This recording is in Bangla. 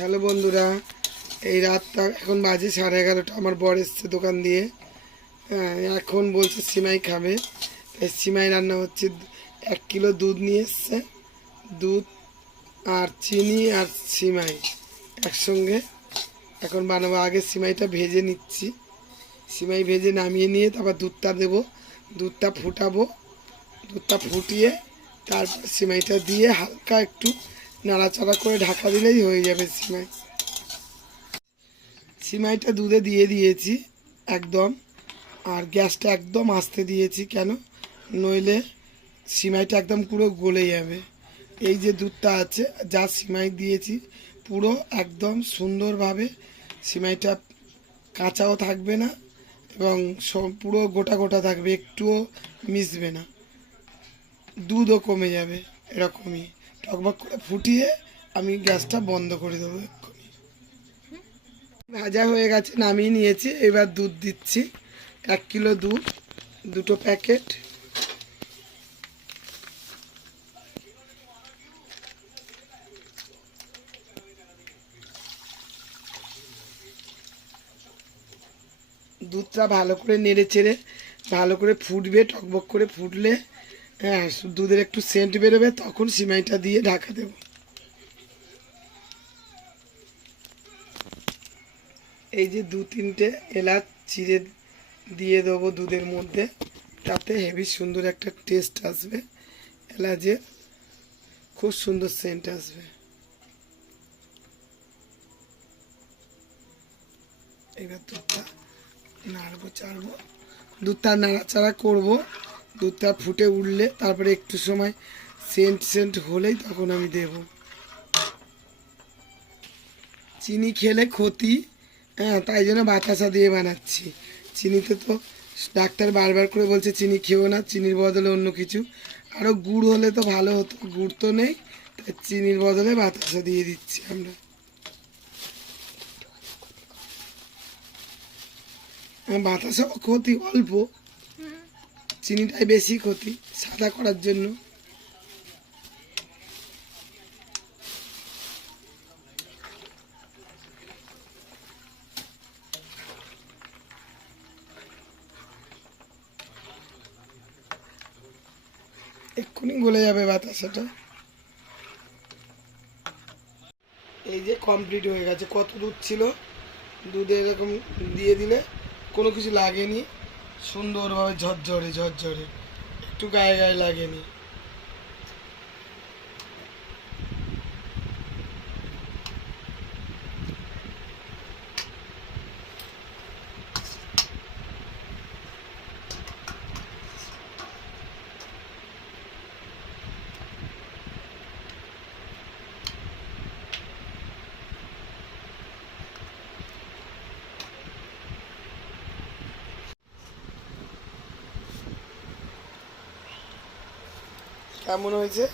হ্যালো বন্ধুরা, এই রাতটা এখন বাজে 11:30। আমার বর এসছে দোকান দিয়ে। এখন বলছে সিমাই খাবে, তাই সিমাই রান্না হচ্ছে। 1 কিলো দুধ নিয়ে এসছে। দুধ আর চিনি আর সিমাই একসঙ্গে এখন বানাবো। আগে সিমাইটা ভেজে নিচ্ছি। সিমাই ভেজে নামিয়ে নিয়ে তারপর দুধটা দেবো। দুধটা ফুটাবো। দুধটা ফুটিয়ে তারপর সিমাইটা দিয়ে হালকা একটু নাড়াচাড়া করে ঢাকা দিলেই হয়ে যাবে সিমাই। সিমাইটা দুধে দিয়ে দিয়েছি একদম, আর গ্যাসটা একদম আস্তে দিয়েছি। কেন? নইলে সিমাইটা একদম পুরো গলে যাবে। এই যে দুধটা আছে, যা সিমাই দিয়েছি পুরো একদম সুন্দরভাবে সিমাইটা কাঁচাও থাকবে না এবং সব পুরো গোটা গোটা থাকবে, একটুও মিশবে না, দুধও কমে যাবে। এরকমই টকবক করে ফুটিয়ে আমি গ্যাসটা বন্ধ করে দেবো। ভাজা হয়ে গেছে, নামিয়ে নিয়েছি। এবার দুধ দিচ্ছি। 1 কিলো দুধ, 2টো প্যাকেট। দুধটা ভালো করে নেড়ে চেড়ে ভালো করে ফুটবে। টকবক করে ফুটলে দুধের একটু সেন্ট বেরোবে, তখন সিমাইটা দিয়ে ঢাকা দেব। এই যে 2-3টে এলাচ চিড়ে দিয়ে দেবো দুধের মধ্যে, তাতে হেভি সুন্দর একটা টেস্ট আসবে। এলাচের খুব সুন্দর সেন্ট আসবে। এবার দুধটা নাড়বো চাড়বো, দুধটা নাড়াচাড়া করবো। দুধটা ফুটে উঠলে তারপরে একটু সময় সেন্ট হলেই তখন আমি দেব। চিনি খেলে ক্ষতি, তাই জন্য বাতাসা দিয়ে বানাচ্ছি। চিনিতে তো ডাক্তার বারবার করে বলছে চিনি খেও না, চিনির বদলে অন্য কিছু। আরও গুড় হলে তো ভালো হতো, গুড় তো নেই, তাই চিনির বদলে বাতাসা দিয়ে দিচ্ছি আমরা। বাতাসাও ক্ষতি অল্প, চিনিটাই বেশি ক্ষতি সাদা করার জন্য। এক্ষুনি গলে যাবে বাতাসাটা। এই যে কমপ্লিট হয়ে গেছে। কত দুধ ছিল, দুধে এরকম দিয়ে দিলে কোনো কিছু লাগেনি, সুন্দরভাবে ঝরঝরে ঝরঝরে, একটু গায়ে গায়ে লাগেনি। কেমন হয়েছে?